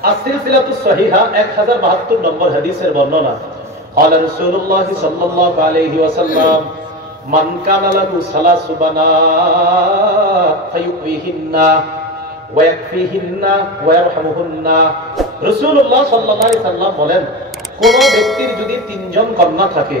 as-silsilatus sahihah 1072 নম্বর হাদিসের বর্ণনা قال رسول الله صلى الله عليه وسلم من كان له ثلاث بنات فيؤويهن ويكفيهن ويرحمهن রাসূলুল্লাহ সাল্লাল্লাহু আলাইহি সাল্লাম বলেন কোন ব্যক্তির যদি তিনজন কন্যা থাকে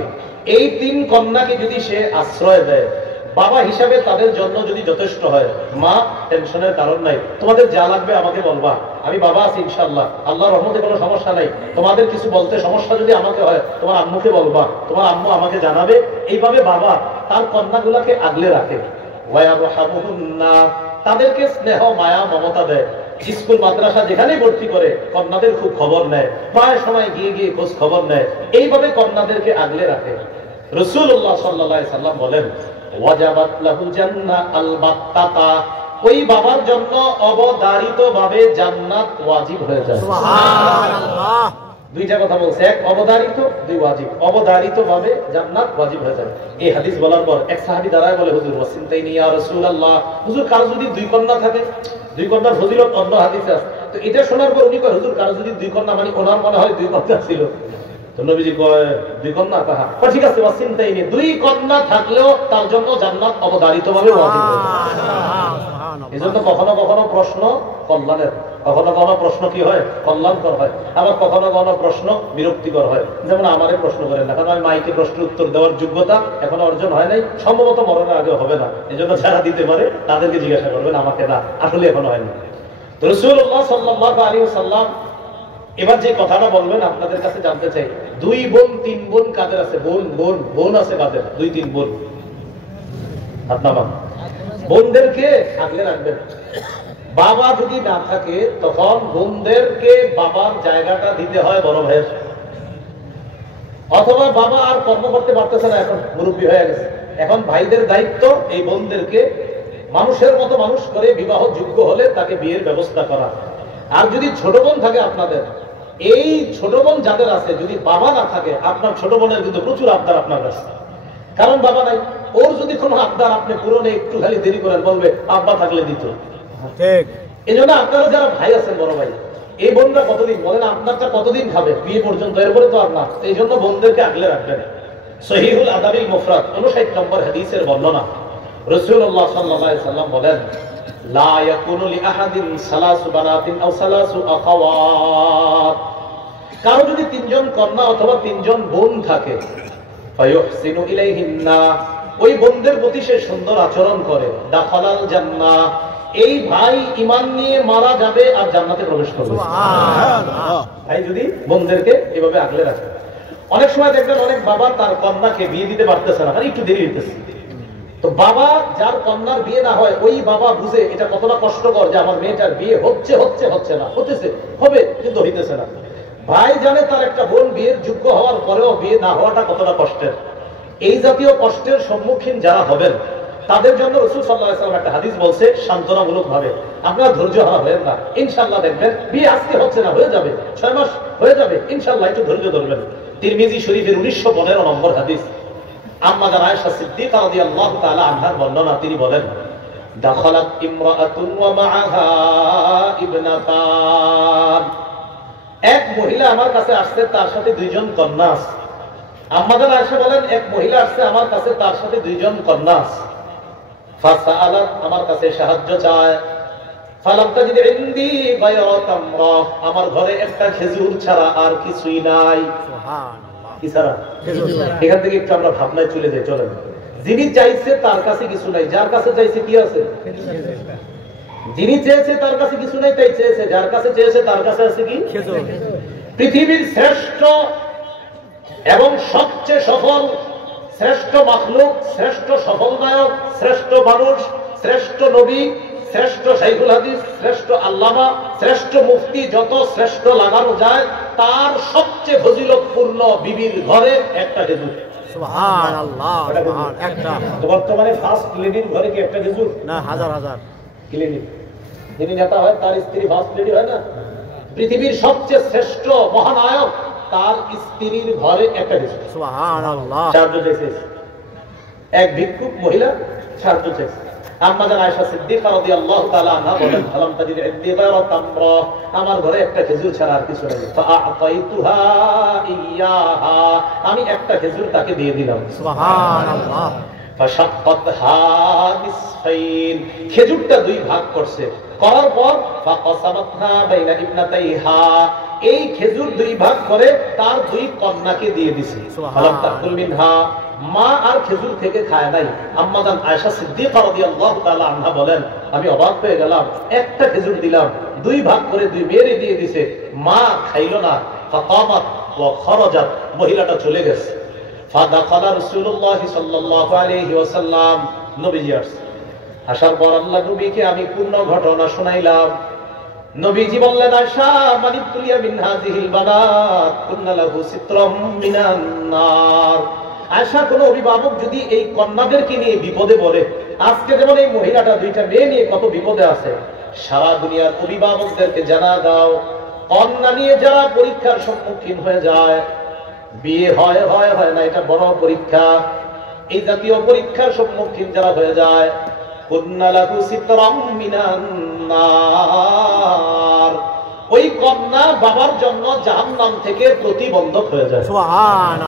এই তিন কন্যাকে যদি সে আশ্রয় দেয় বাবা হিসাবে তাদের জন্য যদি যথেষ্ট হয় মা টেনশনের কারণ নাই তোমাদের যা লাগবে আমাকে বলবা আমি বাবা আছি ইনশাআল্লাহ আল্লাহর রহমতে কোনো সমস্যা নাই তোমাদের কিছু বলতে সমস্যা যদি আমাকে হয় তোমার আম্মুকে বলবা তোমার আম্মু আমাকে জানাবে এইভাবে বাবা তার কন্যাগুলোকে আগলে রাখে ওয়ায়ারহামুহুন্না তাদেরকে স্নেহ মায়া মমতা দেয় স্কুল মাদ্রাসা যেখানেই ভর্তি করে কন্যাদের খুব খবর নেয় প্রায় সময় গিয়ে গিয়ে খোঁজ খবর নেয় এইভাবে কন্যাদেরকে আগলে রাখে রাসূলুল্লাহ সাল্লাল্লাহু আলাইহি সাল্লাম বলেন ওয়াজাবাত লাহুল জান্নাহ আলবাত্তাতা ওই বাবার জন্য অবধারিতভাবে জান্নাত ওয়াজিব হয়ে যায় সুবহানাল্লাহ দুইটা কথা বলছে এক অবধারিত দুই ওয়াজিব অবধারিতভাবে জান্নাত ওয়াজিব হয়ে যায় এই হাদিস বলার পর এক সাহাবী দাঁড়ায় বলে হুজুর ওয়াসিনতাইনি ইয়া রাসূলুল্লাহ হুজুর কারো যদি দুই কন্যা থাকে দুই কন্যার ফজিলত অন্য হাদিসে আছে তো এটা শোনার পর উনি কয় হুজুর কারো যদি দুই কন্যা মানে ওনার মনে হয় দুই কন্যা ছিল তো নবীজি কয় দুই কন্যা তাহা ঠিক আছে ওয়াসিনতাইনি দুই কন্যা থাকলেও তার জন্য জান্নাত অবধারিতভাবে ওয়াজিব হয়ে যায় এজন্য কখনো কখনো প্রশ্ন কল্যাণের কখনো কখনো প্রশ্ন কি হয় কল্যাণকর হয় আবার কখনো কখনো প্রশ্ন বিরক্তিকর হয় যেমন আমারে প্রশ্ন করেন না কারণ আমি মাইকে প্রশ্নের উত্তর দেওয়ার যোগ্যতা এখনো অর্জন হয় নাই সম্ভবত মরণের আগে হবে না এজন্য যারা দিতে পারে তাদেরকে জিজ্ঞাসা করবেন আমাকে না আসলে এখনো হয়নি তো রাসূলুল্লাহ সাল্লাল্লাহু আলাইহি ওয়াসাল্লাম এবার যে কথাটা বলবেন আপনাদের কাছে জানতে চাই দুই বোন তিন বোন কাদের আছে বোন আছে কাদের দুই তিন বোন আপনারা বোনদেরকে আগলে রাখবেন বাবা যদি না থাকে তখন বোনদেরকে বাবার জায়গাটা দিতে হয় বড় ভাইয়ের অথবা বাবা আর কর্ম করতে পারতেছে না এখন মুরব্বী হয়ে গেছে এখন ভাইদের দায়িত্ব এই বোনদেরকে মানুষের মতো মানুষ করে বিবাহ যোগ্য হলে তাকে বিয়ের ব্যবস্থা করা আর যদি ছোট বোন থাকে আপনাদের এই ছোট বোন যাদের আছে যদি বাবা না থাকে আপনার ছোট বোনের কিন্তু প্রচুর আবদার আপনার কাছে কারণ বাবা নাই ওর যদি কোনো আবদার আপনি পূরণে একটু খালি দেরি করেন বলবে আব্বা থাকলে দিত ঠিক এই জন্য আপনারা যারা ভাই আছেন বড় ভাই এই বোনরা কতদিন বলেন আপনারটা কতদিন খাবে বিয়ে পর্যন্ত এরপরে তো আর না এই জন্য বোনদেরকে আগলে রাখবেন সহিহুল আদাবিল মুফরাদ 59 নম্বর হাদিসের বর্ণনা রাসূলুল্লাহ সাল্লাল্লাহু আলাইহি সাল্লাম বলেন লা ইয়াকুনু লি আহাদিন সালাসু বানাতিন আও সালাসু আখাওয়াত কারো যদি তিনজন কন্যা অথবা তিনজন বোন থাকে ফায়ুহসিনু ইলাইহিন্না ওই বোনদের প্রতি সে সুন্দর আচরণ করে দাখালাল জান্নাহ এই ভাই ঈমান নিয়ে মারা যাবে আর জান্নাতে প্রবেশ করবে সুবহানাল্লাহ ভাই যদি বোনদেরকে এভাবে আগলে রাখে অনেক সময় দেখবেন অনেক বাবা তার কন্যাকে বিয়ে দিতে পারতেছে না একটু দেরি হইতেছে তো বাবা যার কন্যার বিয়ে না হয় ওই বাবা বুঝে এটা কতটা কষ্টকর যে আমার মেয়েটার বিয়ে হচ্ছে না হতেছে হবে কিন্তু হইতেছে না ভাই জানে তার একটা বোন বিয়ের যোগ্য হওয়ার পরেও বিয়ে না হওয়াটা কতটা কষ্টের এই জাতীয় কষ্টের সম্মুখীন যারা হবেন তাদের জন্য রাসূল সাল্লাল্লাহু আলাইহি ওয়াসাল্লাম একটা হাদিস বলছে সান্তনামূলক ভাবে আপনারা ধৈর্য হারা হবেন না ইনশাআল্লাহ দেখবেন বিয়ে আজকে হচ্ছে না হয়ে যাবে 6 মাস হয়ে যাবে ইনশাআল্লাহ একটু ধৈর্য ধরবেন তিরমিজি শরীফের 1915 নম্বর হাদিস আম্মা জান আয়েশা সিদ্দিকা রাদিয়াল্লাহু তাআলা আনহার বর্ণনা তিনি বলেন দাখালাত ইমরাআতুন ওয়া মাআহা ইবনাতান এক মহিলা আমার কাছে আসছে তার সাথে দুইজন কন্যা আছে আম্মা জান আয়েশা বলেন এক মহিলা আসছে আমার কাছে তার সাথে দুইজন কন্যা আছে ফাসাআলাত আমার কাছে সাহায্য চায় ফালাম তাজিদ ইনদি গায়রা তামরা আমার ঘরে একটা খেজুর ছাড়া আর কিছুই নাই সুবহানাল্লাহ কি ছাড়া খেজুর এখান থেকে একটু আমরা ভাবনায় চলে যাই চলেন যিনি চাইছে তার কাছে কিছু নাই যার কাছে চাইছে কি আছে যিনি চেয়েছে তার কাছে কিছু নাই তাই চেয়েছে যার কাছে চেয়েছে তার কাছে আছে কি খেজুর পৃথিবীর শ্রেষ্ঠ এবং সবচেয়ে সফল শ্রেষ্ঠ মাখলুক শ্রেষ্ঠ সফল নায়ক শ্রেষ্ঠ মানুষ শ্রেষ্ঠ নবী শ্রেষ্ঠ শাইখুল হাদিস শ্রেষ্ঠ আল্লামা শ্রেষ্ঠ মুফতি যত শ্রেষ্ঠ লাগানো যায় তার সবচেয়ে ফজিলতপূর্ণ বিবির ঘরে একটা খেজুর সুবহানাল্লাহ একটা তো বর্তমানে ফার্স্ট লেডির ঘরে কি একটা খেজুর না হাজার হাজার ক্লিনিক যিনি নেতা হয় তার স্ত্রী ফার্স্ট লেডি হয় না পৃথিবীর সবচেয়ে শ্রেষ্ঠ মহানায়ক তার স্ত্রীর ঘরে একটা খেজুর সুবহানাল্লাহ চারজন চাইছে এক ভিক্ষুক মহিলা চারজন চাইছে আম্মা জান আয়েশা সিদ্দিকা রাদিয়াল্লাহু তাআলা আনহা বলেন, ফালাম তাজিদ ইনদি গায়রা তামরা, আমার ঘরে একটা খেজুর ছাড়া আর কিছু নেই। ফাআতাইতুহা ইয়াহা, আমি একটা খেজুর তাকে দিয়ে দিলাম। সুবহানাল্লাহ। ফাশাক্কাতহা নিসফাইন, খেজুরটা দুই ভাগ করছে, করার পর ফাকাসামাতহা বাইনা ইবনাতাইহা, এই খেজুর দুই ভাগ করে তার দুই কন্যাকে দিয়ে দিছে। ফালাম তাকুল মিনহা, মা আর খেজুর থেকে খায় নাই। আম্মা জান আয়েশা সিদ্দিকা রাদিয়াল্লাহু তাআলা আনহা বলেন, আমি অবাক হয়ে গেলাম, একটা খেজুর দিলাম, দুই ভাগ করে দুই মেয়েরে দিয়ে দিছে, মা খাইলো না। ফাকামাত ওয়া খারাজাত, মহিলাটা চলে গেছে। ফাদাখালা রাসূলুল্লাহ সাল্লাল্লাহু আলাইহি ওয়াসাল্লাম, নবীজি আসছে। আসার পর আল্লাহ নবীকে আমি পূর্ণ ঘটনা শুনাইলাম। নবীজি বললেন, আয়েশা মানিতুলিয়া মিন হাযিহিল বানাত কুননা লাহু সিতরাম মিনান নার। আয়েশা, কোন অভিভাবক যদি এই কন্যাদেরকে নিয়ে বিপদে পড়ে, আজকে যেমন এই মহিলাটা দুইটা মেয়ে নিয়ে কত বিপদে আছে, সারা দুনিয়ার অভিভাবকদেরকে জানা দাও, কন্যা নিয়ে যারা পরীক্ষার সম্মুখীন হয়ে যায়, বিয়ে হয় না, এটা বড় পরীক্ষা, এই জাতীয় পরীক্ষার সম্মুখীন যারা হয়ে যায়, কুননা লাহু সিতরাম মিনান নার, ওই কন্যা বাবার জন্য জাহান্নাম থেকে প্রতিবন্ধক হয়ে যায়। সুবহানাল্লাহ।